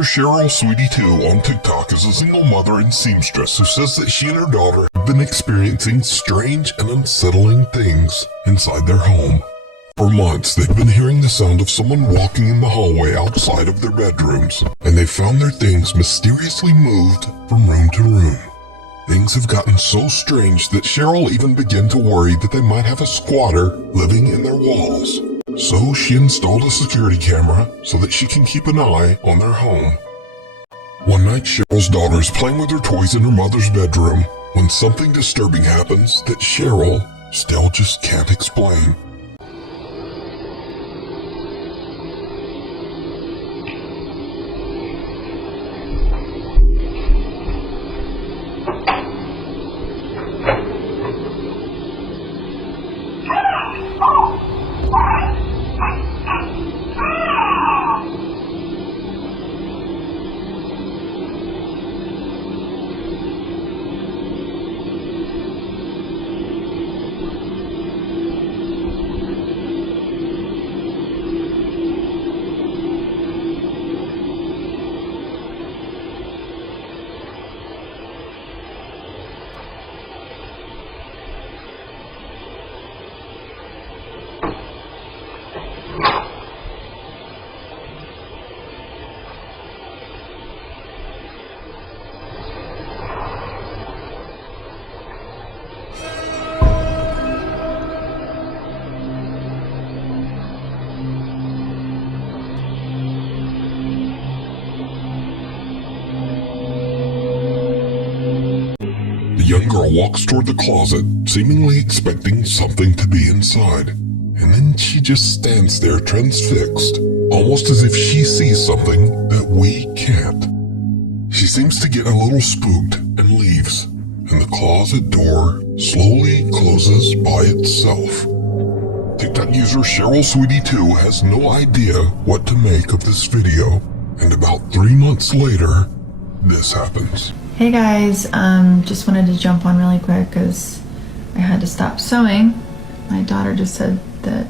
user Cheryl Sweetie2 on TikTok is a single mother and seamstress who says that she and her daughter have been experiencing strange and unsettling things inside their home. For months, they've been hearing the sound of someone walking in the hallway outside of their bedrooms, and they found their things mysteriously moved from room to room. Things have gotten so strange that Cheryl even began to worry that they might have a squatter living in their walls. So she installed a security camera so that she can keep an eye on their home. One night, Cheryl's daughter is playing with her toys in her mother's bedroom when something disturbing happens that Cheryl still just can't explain. The young girl walks toward the closet, seemingly expecting something to be inside. And then she just stands there transfixed, almost as if she sees something that we can't. She seems to get a little spooked and leaves, and the closet door slowly closes by itself. TikTok user Cheryl Sweetie2 has no idea what to make of this video, and about 3 months later, this happens. Hey guys, just wanted to jump on really quick because I had to stop sewing. My daughter just said that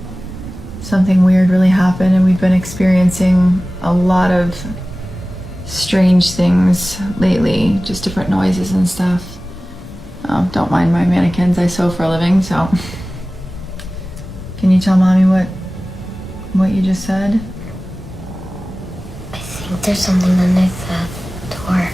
something weird really happened, and we've been experiencing a lot of strange things lately, just different noises and stuff. Don't mind my mannequins, I sew for a living, so. Can you tell mommy what you just said? I think there's something underneath the door.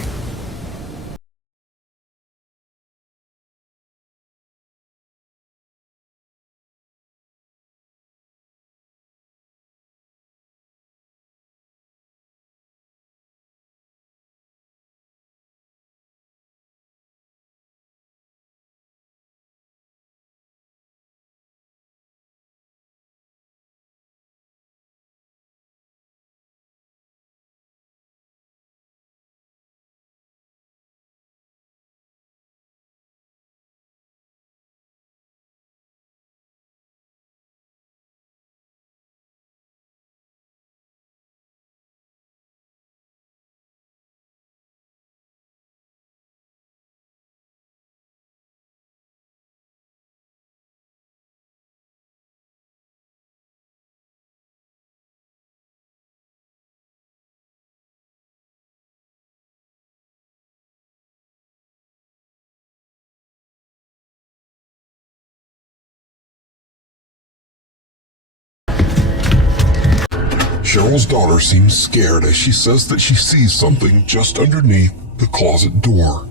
Cheryl's daughter seems scared as she says that she sees something just underneath the closet door.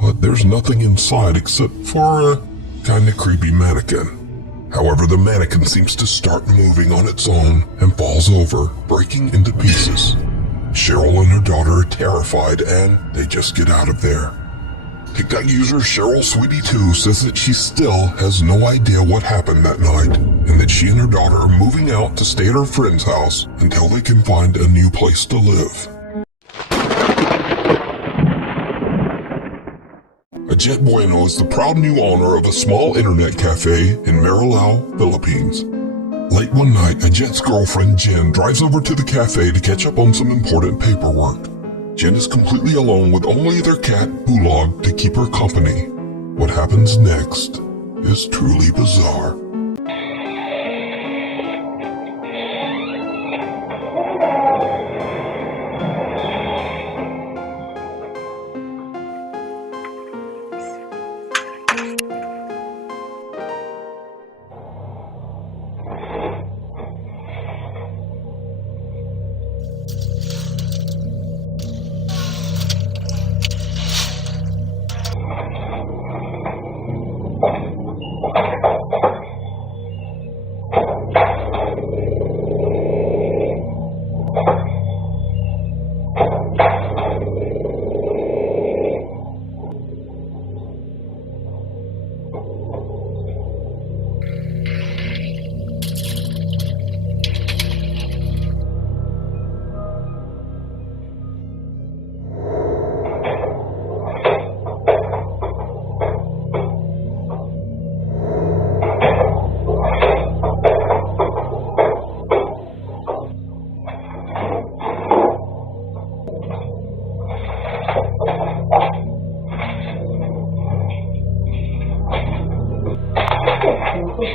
But there's nothing inside except for a kinda creepy mannequin. However, the mannequin seems to start moving on its own and falls over, breaking into pieces. Cheryl and her daughter are terrified and they just get out of there. TikTok user Cheryl Sweetie2 says that she still has no idea what happened that night, and that she and her daughter are moving out to stay at her friend's house until they can find a new place to live. Jet Bueno is the proud new owner of a small internet cafe in Marilao, Philippines. Late one night, Jet's girlfriend Jen drives over to the cafe to catch up on some important paperwork. Jen is completely alone with only their cat, Bulu, to keep her company. What happens next is truly bizarre. Hindi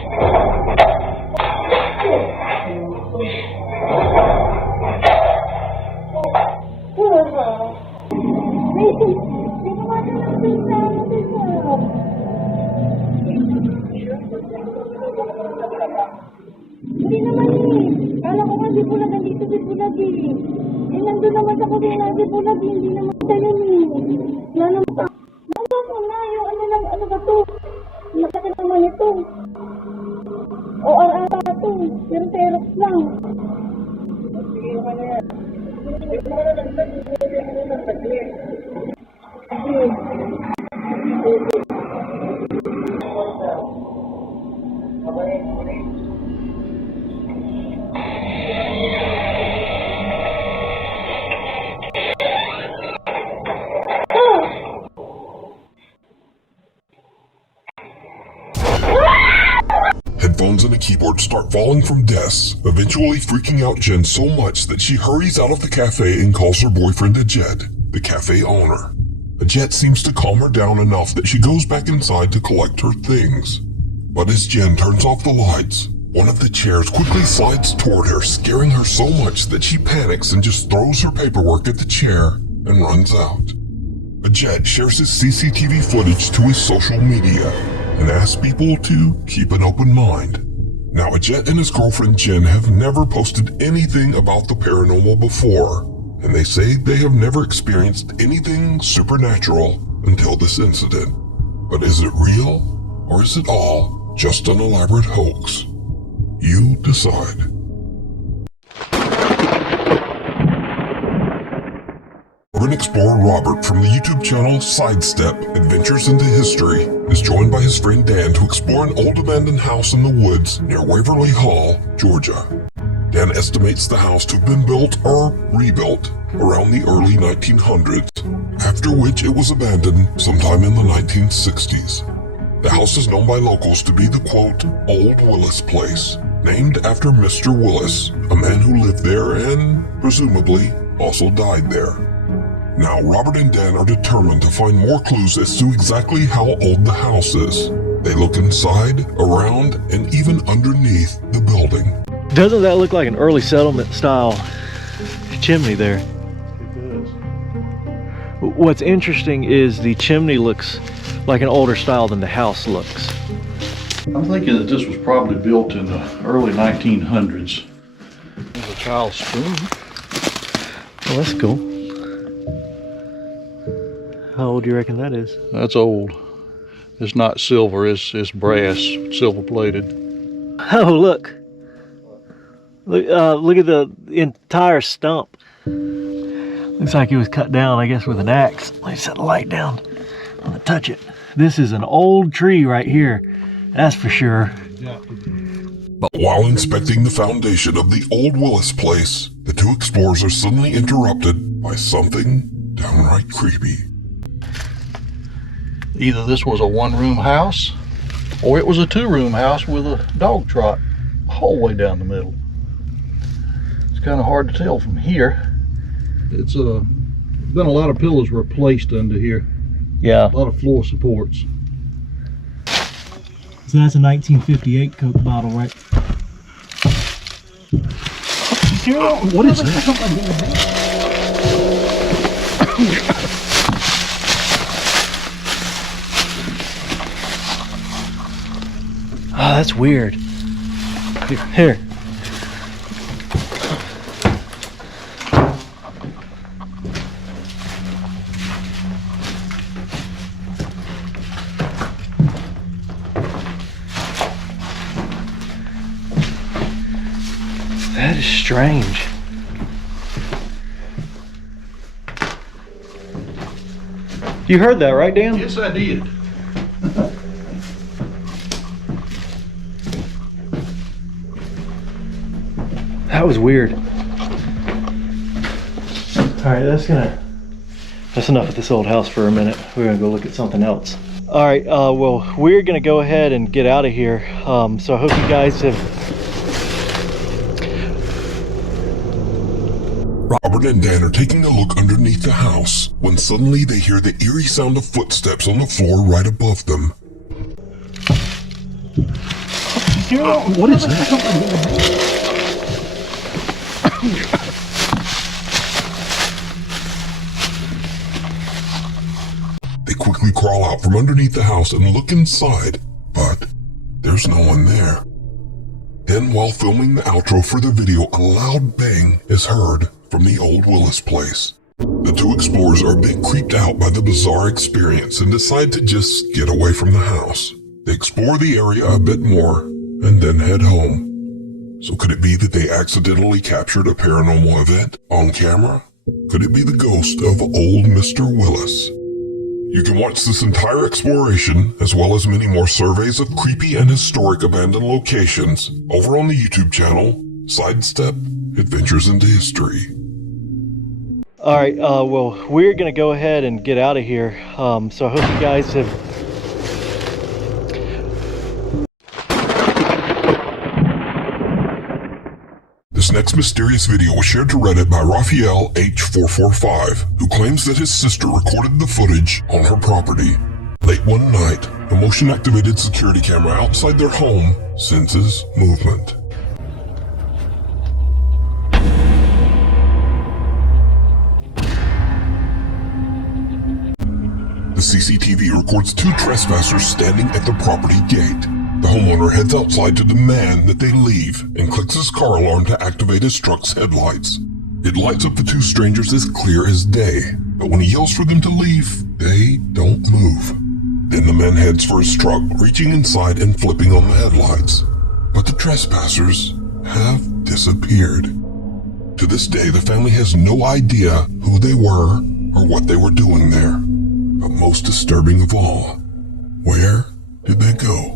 naman eh. Kala ko nga si Bulag, nandito si Bulag eh. Eh, nandun naman sa kusina si Bulag, hindi naman tayo eh. Wala naman pa. Wala mo na, yung ano ba to? Nakakit naman ito. O ata to, pero Xerox lang. Sige naman na yan. Hindi mo na nagtagli. Headphones and a keyboard start falling from desks, eventually freaking out Jen so much that she hurries out of the cafe and calls her boyfriend Ajit, the cafe owner. Ajit seems to calm her down enough that she goes back inside to collect her things. But as Jen turns off the lights, one of the chairs quickly slides toward her, scaring her so much that she panics and just throws her paperwork at the chair and runs out. Ajit shares his CCTV footage to his social media and asks people to keep an open mind. Now, Ajit and his girlfriend Jen have never posted anything about the paranormal before, and they say they have never experienced anything supernatural until this incident. But is it real, or is it all just an elaborate hoax? You decide. Urban explorer Robert from the YouTube channel Sidestep Adventures into History is joined by his friend Dan to explore an old abandoned house in the woods near Waverly Hall, Georgia. Dan estimates the house to have been built or rebuilt around the early 1900s, after which it was abandoned sometime in the 1960s. The house is known by locals to be the, quote, Old Willis Place, named after Mr. Willis, a man who lived there and, presumably, also died there. Now, Robert and Dan are determined to find more clues as to exactly how old the house is. They look inside, around, and even underneath the building. Doesn't that look like an early settlement style chimney there? It does. What's interesting is the chimney looks like an older style than the house looks. I'm thinking that this was probably built in the early 1900s. There's a child's spoon. Oh, that's cool. How old do you reckon that is? That's old. It's not silver, it's brass, silver plated. Oh, look. Look at the entire stump. Looks like it was cut down, I guess, with an axe. Let me set the light down. I'm gonna touch it. This is an old tree right here. That's for sure. But while inspecting the foundation of the Old Willis Place, the two explorers are suddenly interrupted by something downright creepy. Either this was a one-room house, or it was a two-room house with a dog trot whole way down the middle. It's kind of hard to tell from here. It's been a lot of pillows replaced under here. Yeah. A lot of floor supports. So that's a 1958 Coke bottle, right? What is that? Oh, that's weird. Here. That is strange. You heard that, right, Dan? Yes, I did. That was weird. Alright, that's enough of this old house for a minute. We're gonna go look at something else. Alright, well, we're gonna go ahead and get out of here. So I hope you guys have... Robert and Dan are taking a look underneath the house when suddenly they hear the eerie sound of footsteps on the floor right above them. hear that? What is that? They quickly crawl out from underneath the house and look inside, but there's no one there. Then, while filming the outro for the video, a loud bang is heard from the old Willis place. The two explorers are a bit creeped out by the bizarre experience and decide to just get away from the house. They explore the area a bit more and then head home. So could it be that they accidentally captured a paranormal event on camera? Could it be the ghost of old Mr. Willis? You can watch this entire exploration, as well as many more surveys of creepy and historic abandoned locations, over on the YouTube channel, Sidestep Adventures into History. Alright, well, we're going to go ahead and get out of here. So I hope you guys have... This next mysterious video was shared to Reddit by Raphael H445, who claims that his sister recorded the footage on her property. Late one night, the motion-activated security camera outside their home senses movement. The CCTV records two trespassers standing at the property gate. The homeowner heads outside to demand that they leave and clicks his car alarm to activate his truck's headlights. It lights up the two strangers as clear as day, but when he yells for them to leave, they don't move. Then the man heads for his truck, reaching inside and flipping on the headlights. But the trespassers have disappeared. To this day, the family has no idea who they were or what they were doing there. But most disturbing of all, where did they go?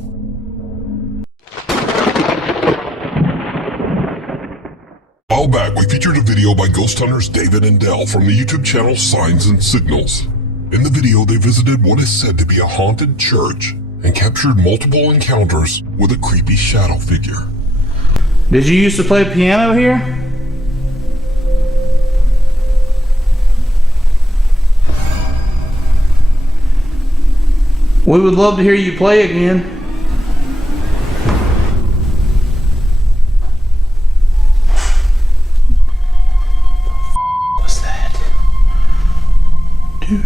A while back, we featured a video by ghost hunters David and Dell from the YouTube channel Signs and Signals. In the video, they visited what is said to be a haunted church and captured multiple encounters with a creepy shadow figure. Did you used to play piano here? We would love to hear you play again. What's that? Dude.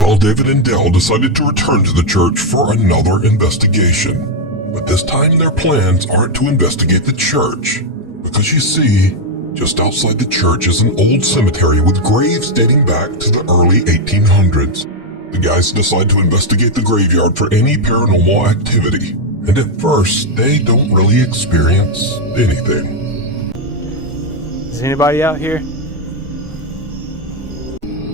Well, David and Dell decided to return to the church for another investigation. But this time their plans aren't to investigate the church, because you see, just outside the church is an old cemetery with graves dating back to the early 1800s. The guys decide to investigate the graveyard for any paranormal activity, and at first they don't really experience anything. Is anybody out here?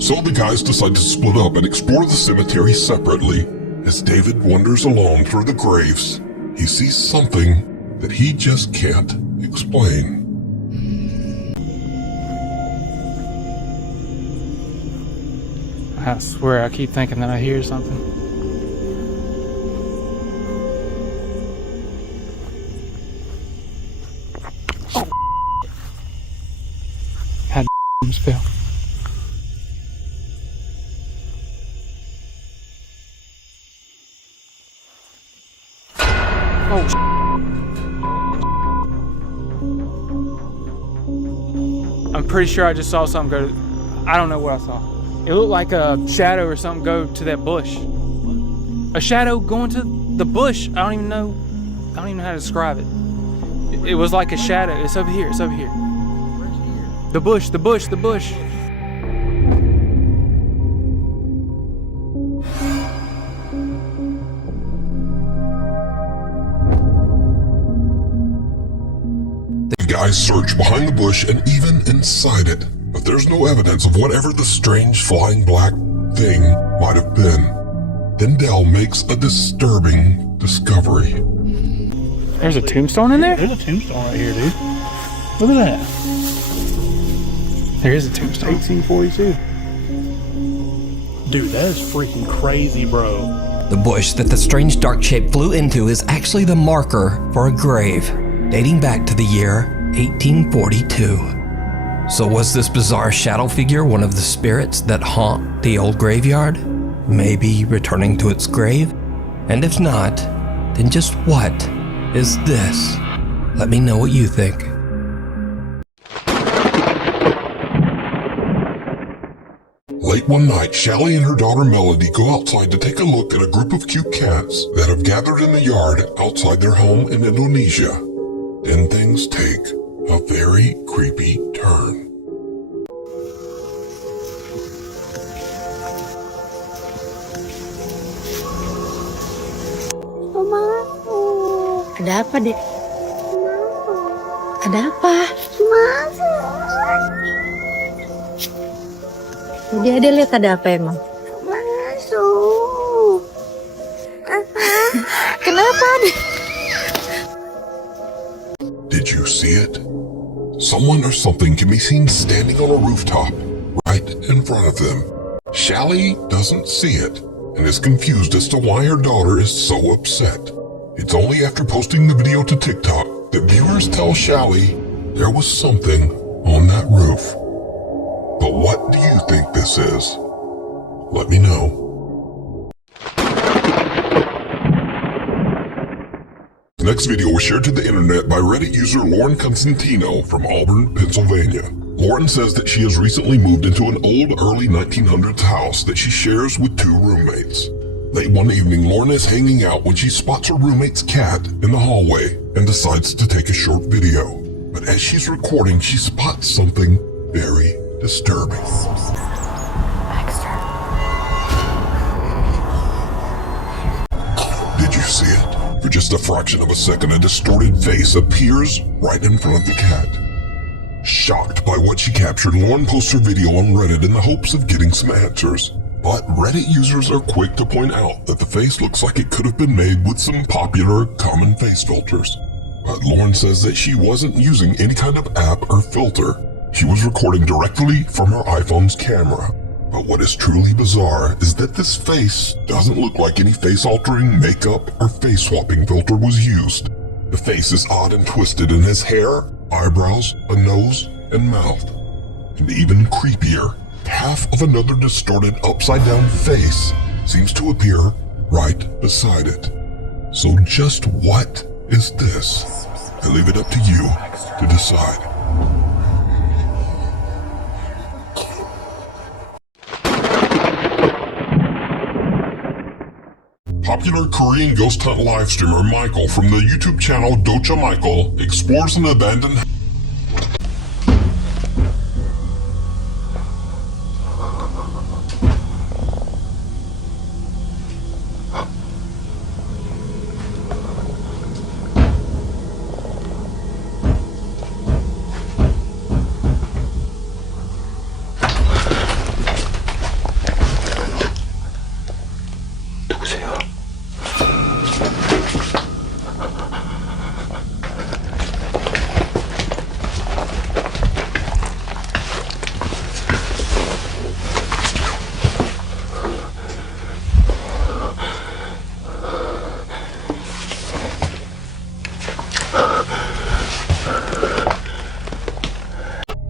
So the guys decide to split up and explore the cemetery separately. As David wanders along through the graves, he sees something that he just can't explain. I swear I keep thinking that I hear something. Oh. Had spell. Oh, I'm pretty sure I just saw something go to, I don't know what I saw. It looked like a shadow or something go to that bush. A shadow going to the bush. I don't even know how to describe it. It was like a shadow. It's over here. It's over here. The bush. The bush. The bush. The guys search behind the bush and even inside it, but there's no evidence of whatever the strange flying black thing might have been. Then Dell makes a disturbing discovery. There's a tombstone in there? There's a tombstone right here, dude. Look at that. There is a tombstone. 1842. Dude, that is freaking crazy, bro. The bush that the strange dark shape flew into is actually the marker for a grave dating back to the year 1842. So was this bizarre shadow figure one of the spirits that haunt the old graveyard? Maybe returning to its grave? And if not, then just what is this? Let me know what you think. Late one night, Shelly and her daughter Melody go outside to take a look at a group of cute cats that have gathered in the yard outside their home in Indonesia. Then things take a very creepy turn. Ada apa, Dek? Ada apa? Jadi Ade lihat ada apa emang? Masuk. Kenapa, Dek? Did you see it? Someone or something can be seen standing on a rooftop right in front of them. Shelly doesn't see it and is confused as to why her daughter is so upset. It's only after posting the video to TikTok that viewers tell Shelly there was something on that roof. But what do you think this is? Let me know. The next video was shared to the internet by Reddit user Lauren Constantino from Auburn, Pennsylvania. Lauren says that she has recently moved into an old early 1900s house that she shares with two roommates. Late one evening, Lauren is hanging out when she spots her roommate's cat in the hallway and decides to take a short video. But as she's recording, she spots something very disturbing. Did you see it? For just a fraction of a second, a distorted face appears right in front of the cat. Shocked by what she captured, Lauren posts her video on Reddit in the hopes of getting some answers. But Reddit users are quick to point out that the face looks like it could have been made with some popular common face filters. But Lauren says that she wasn't using any kind of app or filter. She was recording directly from her iPhone's camera. But what is truly bizarre is that this face doesn't look like any face-altering makeup or face-swapping filter was used. The face is odd and twisted and has hair, eyebrows, a nose, and mouth. And even creepier, half of another distorted upside-down face seems to appear right beside it. So just what is this? I leave it up to you to decide. Popular Korean ghost hunt live streamer Michael from the YouTube channel Docha Michael explores an abandoned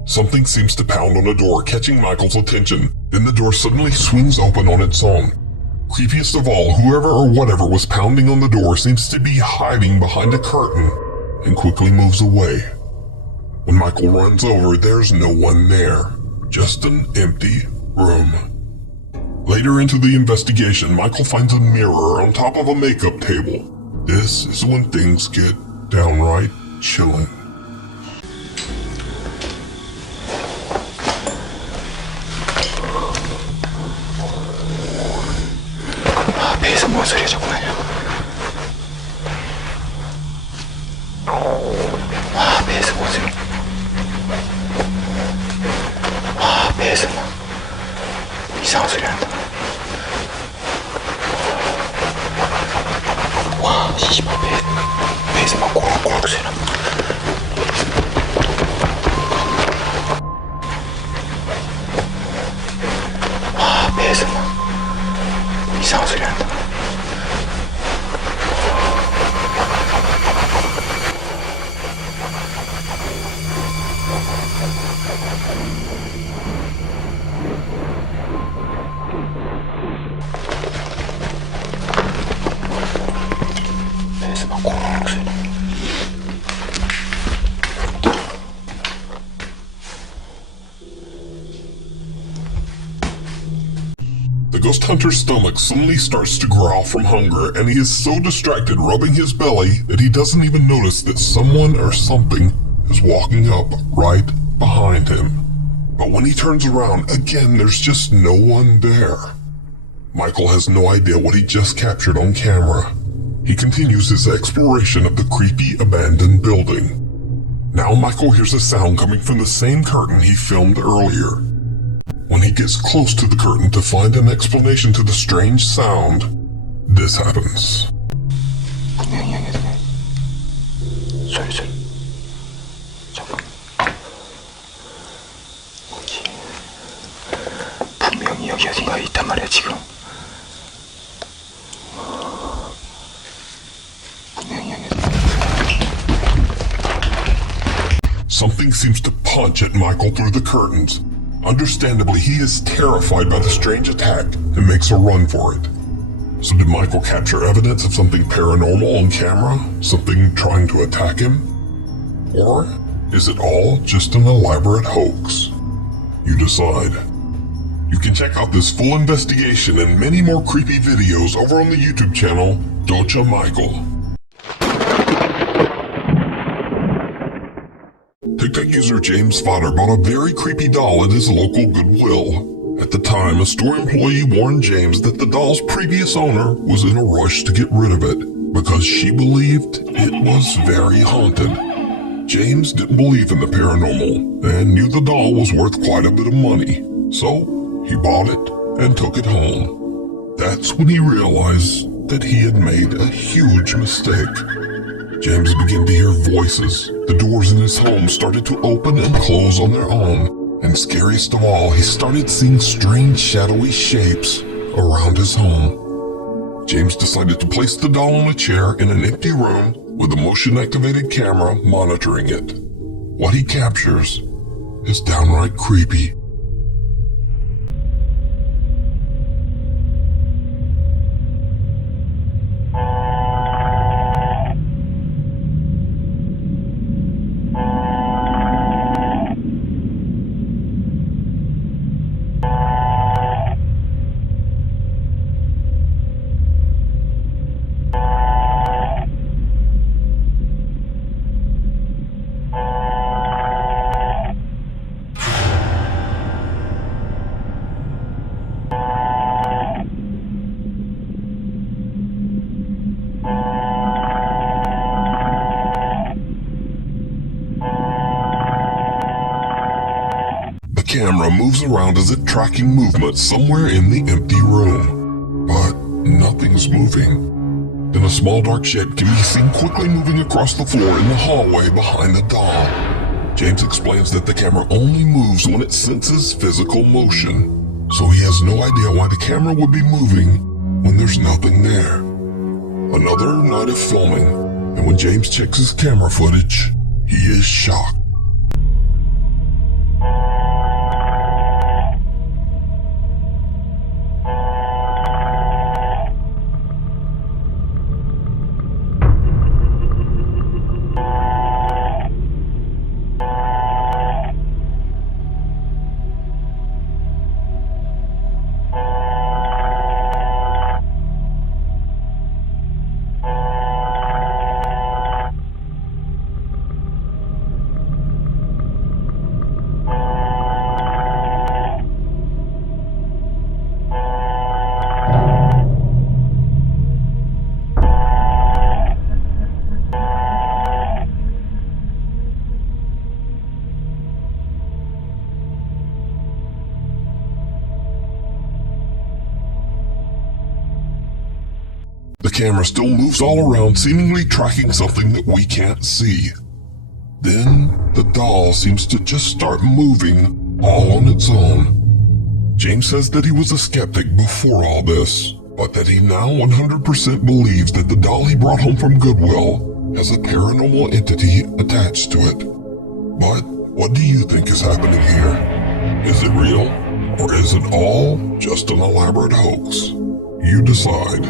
Something seems to pound on a door, catching Michael's attention. Then the door suddenly swings open on its own. Creepiest of all, whoever or whatever was pounding on the door seems to be hiding behind a curtain and quickly moves away. When Michael runs over, there's no one there, just an empty room. Later into the investigation, Michael finds a mirror on top of a makeup table. This is when things get downright chilling. 배에서 뭔 소리가 자꾸 나냐? 배에서 뭔 소리? 배에서 이상한 소리 난다. 씨발 배에서 막 꼬락꼬락 소리 난다. 배에서 이상한 소리 난다. ghost hunter's stomach suddenly starts to growl from hunger, and he is so distracted rubbing his belly that he doesn't even notice that someone or something is walking up right behind him. But when he turns around, again, there's just no one there. Michael has no idea what he just captured on camera. He continues his exploration of the creepy abandoned building. Now Michael hears a sound coming from the same curtain he filmed earlier. When he gets close to the curtain to find an explanation to the strange sound, this happens. 분명히 여기 소리 잠깐 분명히 여기 어딘가에 있단 말이야 지금. 분명히 여기 Something seems to punch at Michael through the curtains. Understandably, he is terrified by the strange attack and makes a run for it. So did Michael capture evidence of something paranormal on camera? Something trying to attack him? Or is it all just an elaborate hoax? You decide. You can check out this full investigation and many more creepy videos over on the YouTube channel, Docha Michael. TikTok user James Fodder bought a very creepy doll at his local Goodwill. At the time, a store employee warned James that the doll's previous owner was in a rush to get rid of it because she believed it was very haunted. James didn't believe in the paranormal and knew the doll was worth quite a bit of money, so he bought it and took it home. That's when he realized that he had made a huge mistake. James began to hear voices. The doors in his home started to open and close on their own. And scariest of all, he started seeing strange shadowy shapes around his home. James decided to place the doll on a chair in an empty room with a motion-activated camera monitoring it. What he captures is downright creepy. The camera moves around as if tracking movement somewhere in the empty room. But nothing's moving. Then a small dark shape can be seen quickly moving across the floor in the hallway behind the doll. James explains that the camera only moves when it senses physical motion. So he has no idea why the camera would be moving when there's nothing there. Another night of filming, and when James checks his camera footage, he is shocked. The camera still moves all around, seemingly tracking something that we can't see. Then, the doll seems to just start moving all on its own. James says that he was a skeptic before all this, but that he now 100% believes that the doll he brought home from Goodwill has a paranormal entity attached to it. But what do you think is happening here? Is it real? Or is it all just an elaborate hoax? You decide.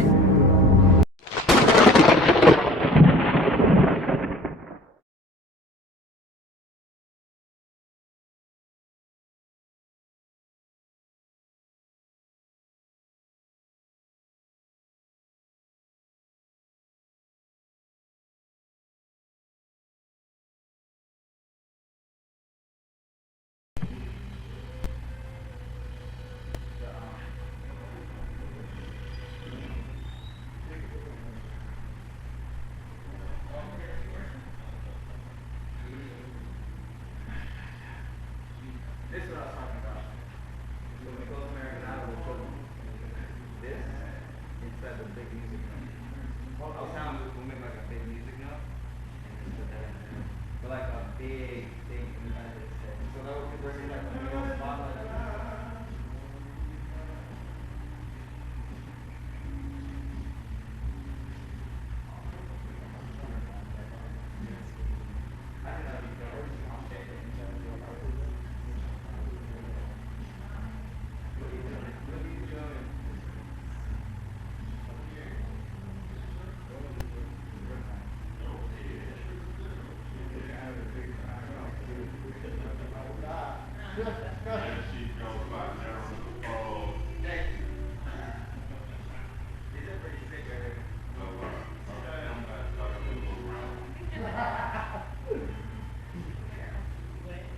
big thing in the United States. So that would bring like a real spotlight.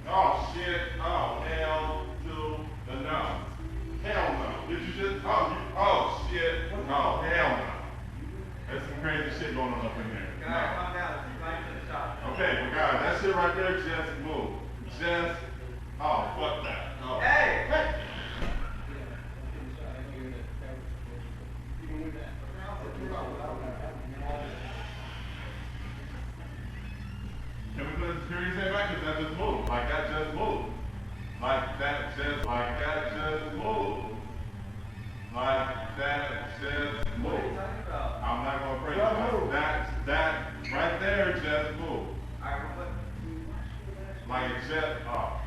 Oh shit, oh hell to the no. Hell no. Did you just, oh shit, oh hell no. There's some crazy shit going on up in there. Guys, calm down. Let's right to the shop. Okay, well guys, that shit right there, just move. Just, oh fuck that. Oh. Hey! Hey! Can we put a security say back? Cause that just moved. Like that just moved. Like that just moved. Like that just moved. I'm not gonna pray for that right there just moved. Like it just, oh.